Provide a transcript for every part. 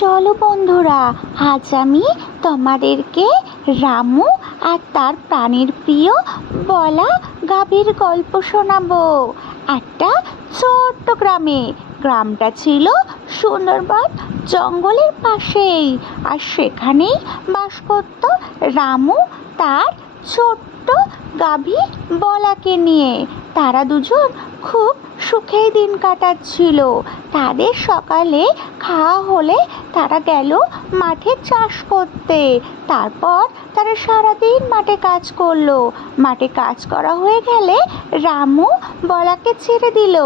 চলো বন্ধুরা, আজ আমি তোমাদেরকে রামু আর তার প্রাণীর প্রিয় বলা গাভীর গল্প শোনাবো। একটা ছোট্ট গ্রামে, গ্রামটা ছিল সুন্দরবন জঙ্গলের পাশেই আর সেখানেই বাস করত রামু তার ছোট্ট গাভী বলাকে নিয়ে। তারা দুজন খুব সুখেই দিন কাটাচ্ছিল। তাদের সকালে খাওয়া হলে তারা গেল মাঠে চাষ করতে। তারপর তারা সারাদিন মাঠে কাজ করল। মাঠে কাজ করা হয়ে গেলে রামু বলাকে ছেড়ে দিল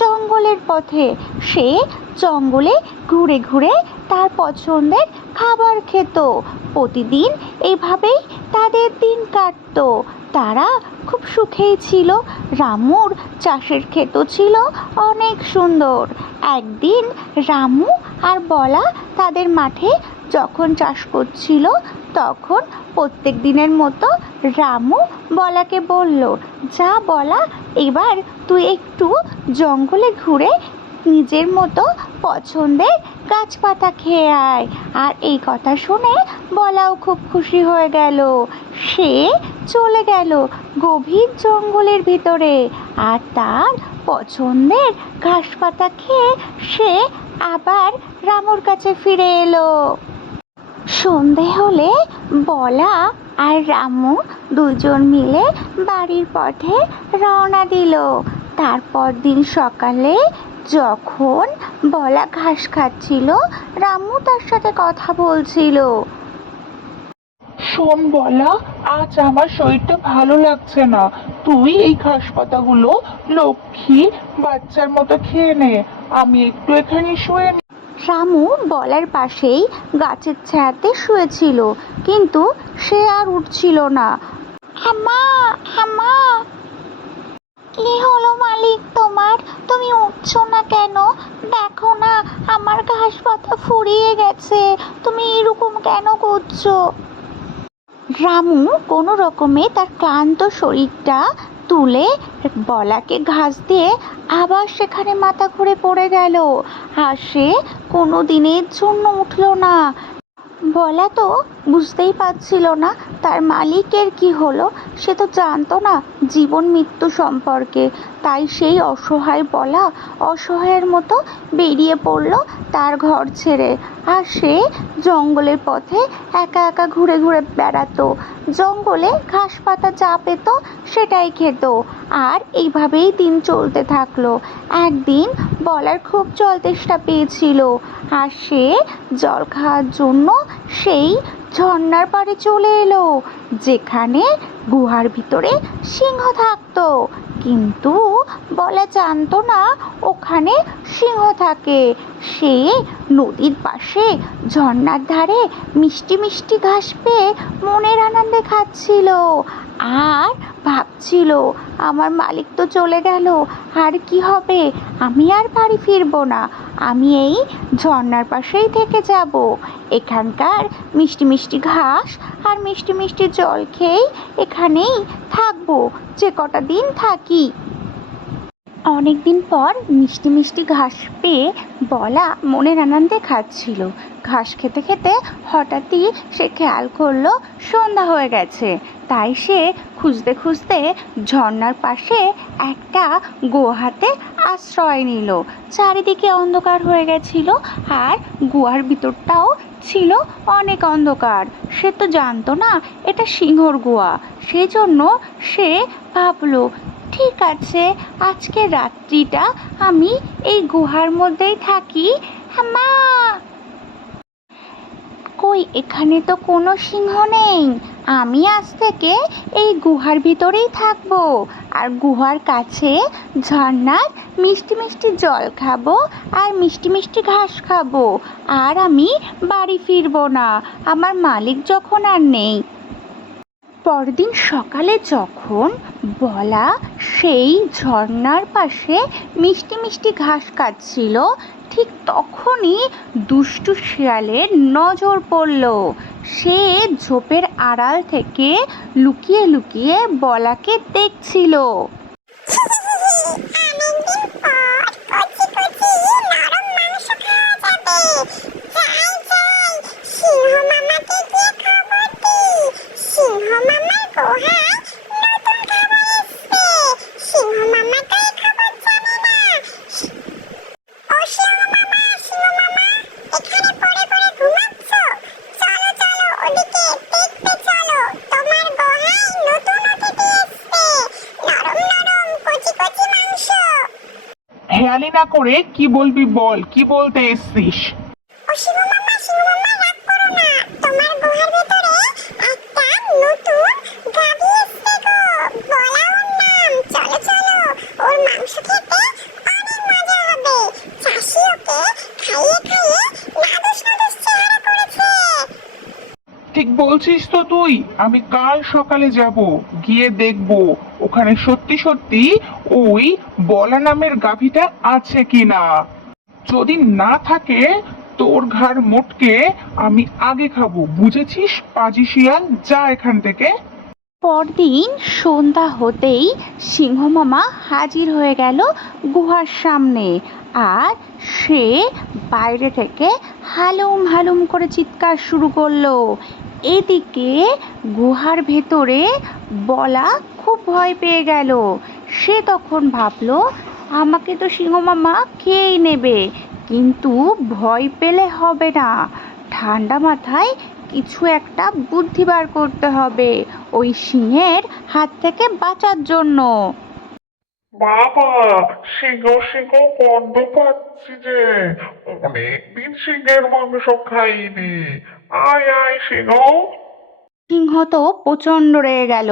জঙ্গলের পথে। সে জঙ্গলে ঘুরে ঘুরে তার পছন্দের খাবার খেত। প্রতিদিন এভাবেই তাদের দিন কাটতো। তারা খুব সুখেই ছিল। রামুর চাষের ক্ষেতও ছিল অনেক সুন্দর। একদিন রামু আর বলা তাদের মাঠে যখন চাষ করছিল, তখন প্রত্যেক দিনের মতো রামু বলাকে বলল, যা বলা, এবার তুই একটু জঙ্গলে ঘুরে নিজের মতো পছন্দের গাছপাতা খেয়ে আয়। আর এই কথা শুনে বলাও খুব খুশি হয়ে গেল। সে চলে গেল গভীর জঙ্গলের ভিতরে। আর তার পছন্দের ঘাস পাতা খেয়ে সে আবার রামুর কাছে ফিরে এলো। সন্ধে হলে বলা আর রামু দুজন মিলে বাড়ির পথে রওনা দিল। তারপর দিন সকালে যখন বলা ঘাস খাচ্ছিল রামু তার সাথে কথা বলছিল। শোন বলা আজ আমার শরীরটা ভালো লাগছে না। তুই এই ঘাস পাতাগুলো লক্ষ্মী বাচ্চার মতো খেয়ে নে। আমি একটু এখানে শুয়ে নি। রামু বলার পাশেই গাছের ছায়াতে শুয়েছিল কিন্তু সে আর উঠছিল না। আমা আমা কি হলো মালিক তোমার? তুমি উঠছো না কেন? দেখো না, আমার ঘাস পাতা ফুরিয়ে গেছে। তুমি এরকম কেন করছ? রামু কোনো রকমে তার ক্লান্ত শরীরটা তুলে বলাকে ঘাস দিয়ে আবার সেখানে মাথা ঘুরে পড়ে গেল। আর সে কোনো দিনের জন্য উঠল না। বলা তো, বুঝতেই পারছিল না তার মালিকের কি হলো, সে তো জানতো না জীবন মৃত্যু সম্পর্কে। তাই সেই অসহায় বলা অসহায়ের মতো বেরিয়ে পড়ল তার ঘর ছেড়ে। আর সে জঙ্গলের পথে একা একা ঘুরে ঘুরে বেড়াতো। জঙ্গলে ঘাস পাতা যা পেত সেটাই খেত। আর এইভাবেই দিন চলতে থাকল। একদিন বলার খুব জল তেষ্টা পেয়েছিল। আর সে জল খাওয়ার জন্য সেই ঝর্নার পাড়ে চলে এলো, যেখানে গুহার ভিতরে সিংহ থাকতো। কিন্তু বলা জানতো না, ওখানে সিংহ থাকে। সে নদীর পাশে ঝর্নার ধারে মিষ্টি মিষ্টি ঘাস পেয়ে মনের আনন্দে খাচ্ছিল। আর ভাবছিল, আমার মালিক তো চলে গেল, আর কি হবে? আমি আর বাড়ি ফিরবো না। আমি এই ঝর্নার পাশেই থেকে যাব। এখানকার মিষ্টি মিষ্টি ঘাস আর মিষ্টি মিষ্টি জল খেয়েই এখানেই থাকব, যে কটা দিন থাকি। অনেক দিন পর মিষ্টি মিষ্টি ঘাস পেয়ে বলা মনের আনন্দে খাচ্ছিল। ঘাস খেতে খেতে হঠাৎই সে খেয়াল করল সন্ধ্যা হয়ে গেছে। তাই সে খুঁজতে খুঁজতে ঝর্ণার পাশে একটা গুহাতে আশ্রয় নিল। চারিদিকে অন্ধকার হয়ে গেছিল আর গুহার ভিতরটাও ছিল অনেক অন্ধকার। সে তো জানতো না, এটা সিংহর গুহা। সেজন্য সে ভাবলো, ঠিক আছে, আজকে রাত্রিটা আমি এই গুহার মধ্যেই থাকি। মা কই, এখানে তো কোনো সিংহ নেই। আমি আজ থেকে এই গুহার ভিতরেই থাকব। আর গুহার কাছে ঝর্ণার মিষ্টি মিষ্টি জল খাব আর মিষ্টি মিষ্টি ঘাস খাব। আর আমি বাড়ি ফিরবো না। আমার মালিক যখন আর নেই। পরদিন সকালে যখন বলা সেই ঝর্ণার পাশে মিষ্টি মিষ্টি ঘাস কাটছিল, ঠিক তখনই দুষ্টু শিয়ালের নজর পড়ল। সে ঝোপের আড়াল থেকে লুকিয়ে লুকিয়ে বলাকে দেখছিল। খেয়ালি না করে কি বলবি বল? কি বলতে এসছিস ও শিবু মামা শিবু মামা রাগ করো না তোমার গুহার ভেতরে একটা নতুন গাভী এসছে গো বলা ওর নাম চলো চলো ওর মাংস খেতে অনেক মজা হবে চাষি ওকে খাইয়ে খাইয়ে নাদুস নাদুস চেহারা করেছে ঠিক বলছিস তো তুই? আমি কাল সকালে যাব, গিয়ে দেখব। ওখানে সত্যি সত্যি ওই বলা নামের গাভীটা আছে কিনা। যদি না থাকে, তোর ঘাড় মোটকে আমি আগে খাব। বুঝেছিস? পাজি শিয়াল যা এখান থেকে। পরদিন সন্ধ্যা হতেই সিংহ মামা হাজির হয়ে গেল গুহার সামনে। আর সে বাইরে থেকে হালুম হালুম করে চিৎকার শুরু করল। এদিকে গুহার ভেতরে বলা খুব ভয় পেয়ে গেল। সে তখন ভাবলো, আমাকে তো সিংহ মামা খেয়েই নেবে, কিন্তু ভয় পেলে হবে না। ঠান্ডা মাথায় কিছু একটা বুদ্ধি বার করতে হবে ওই সিংহের হাত থেকে বাঁচার জন্য। বাবা সিংহ সিংহ গন্ধ পাচ্ছি যে। অনেকদিন সিংহের মাংস খাইনি। আয় আয় সিংহ। সিংহ তো প্রচণ্ড রেগে গেল।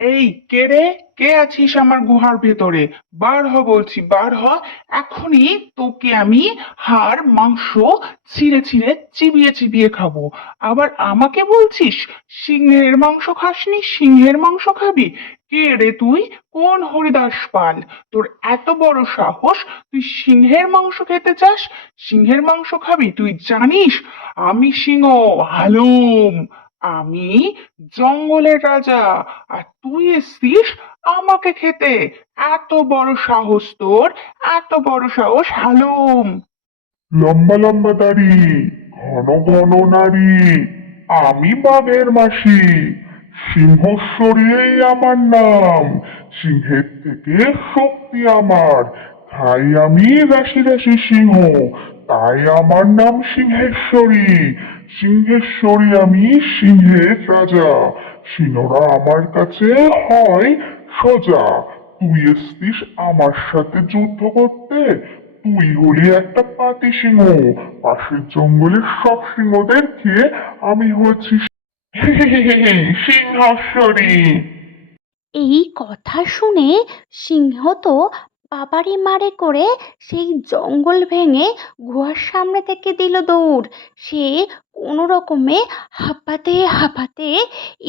এই কে রে? কে আছিস আমার গুহার ভেতরে? বার হ বলছি বার হ। এখনই তোকে আমি হাড় মাংস ছিঁড়ে ছিঁড়ে চিবিয়ে চিবিয়ে খাব। আবার আমাকে বলছিস সিংহের মাংস খাসনি সিংহের মাংস খাবি? কে রে তুই? কোন হরিদাস পাল? তোর এত বড় সাহস, তুই সিংহের মাংস খেতে চাস? সিংহের মাংস খাবি, তুই জানিস? আমি সিংহ, হালুম। আমি জঙ্গলের রাজা। আর তুই এসছিস আমাকে খেতে। এত বড় সাহস তোর, এত বড় সাহস হালুম। লম্বা লম্বা দাড়ি, ঘন ঘন নারী আমি বাঘের মাসি সিংহস্বরীই আমার নাম। সিংহের থেকে শক্তি আমার। তাই আমি রাশি রাশি সিংহ, তাই আমার নাম সিংহেশ্বরী। সিংহেশ্বরী আমি সিংহের রাজা। সিংহরা আমার কাছে হয় সোজা। তুই এসছিস আমার সাথে যুদ্ধ করতে। তুই হলি একটা পাতি সিংহ। পাশের জঙ্গলের সব সিংহদের খেয়ে আমি হচ্ছি এই কথা শুনে সিংহ তো বাবারি মারে করে সেই জঙ্গল ভেঙে গুহার সামনে থেকে দিল দৌড়। সে কোনো রকমে হাঁপাতে হাঁপাতে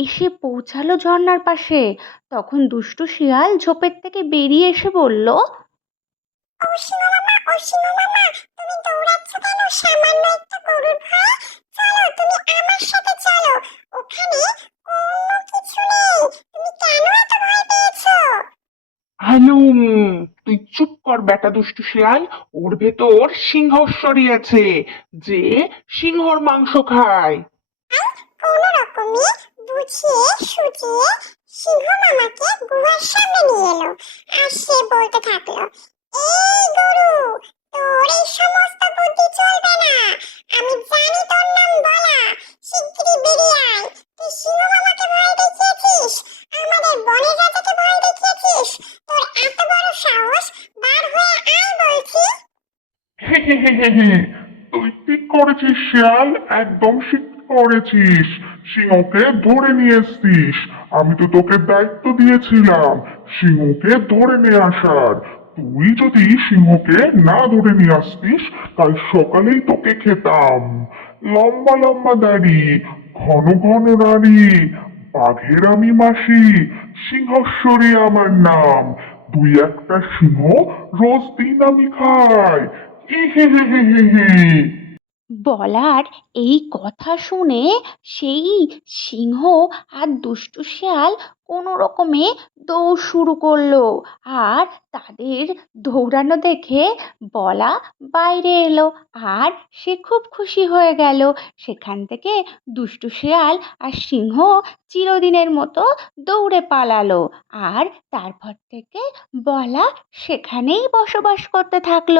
এসে পৌঁছালো ঝর্ণার পাশে। তখন দুষ্টু শিয়াল ঝোপের থেকে বেরিয়ে এসে বলল ও শিবু মামা ও শিবু মামা তুমি দৌড়াচ্ছ কেন? সামান্য একটা গরুর ভয়ে। চলো তুমি আমার সাথে চলো। ওখানে কোনো কিছু নেই। তুমি কেন এত ভয় পেয়েছ? হালুম তুই চুপ কর বেটা দুষ্টু শিয়াল। ওর ভেতর সিংহস্বরী আছে যে সিংহর মাংস খায়। কোনো রকমে বুঝিয়ে সুঝিয়ে সিংহ মামাকে গুহার সামনে নিয়ে এলো। আর সে বলতে থাকল এই গরু তোর এই সমস্ত বুদ্ধি চলবে না। আমি জানি তোর শিয়াল? একদম করেছিস। সিংহকে ধরে নিয়ে এসছিস। আমি তো তোকে দায়িত্ব দিয়েছিলাম সিংহকে ধরে নিয়ে আসার। তুই যদি সিংহকে না ধরে নিয়ে আসতিস কাল সকালেই তোকে খেতাম। লম্বা লম্বা দাড়ি ঘন ঘন নারী বাঘের আমি মাসি সিংহস্বরী আমার নাম। দুই একটা সিংহ রোজ দিন আমি খাই। বলার এই কথা শুনে সেই সিংহ আর দুষ্টু শিয়াল কোনো রকমে দৌড় শুরু করল। আর তাদের দৌড়ানো দেখে বলা বাইরে এলো। আর সে খুব খুশি হয়ে গেল। সেখান থেকে দুষ্টু শেয়াল আর সিংহ চিরদিনের মতো দৌড়ে পালালো। আর তারপর থেকে বলা সেখানেই বসবাস করতে থাকল।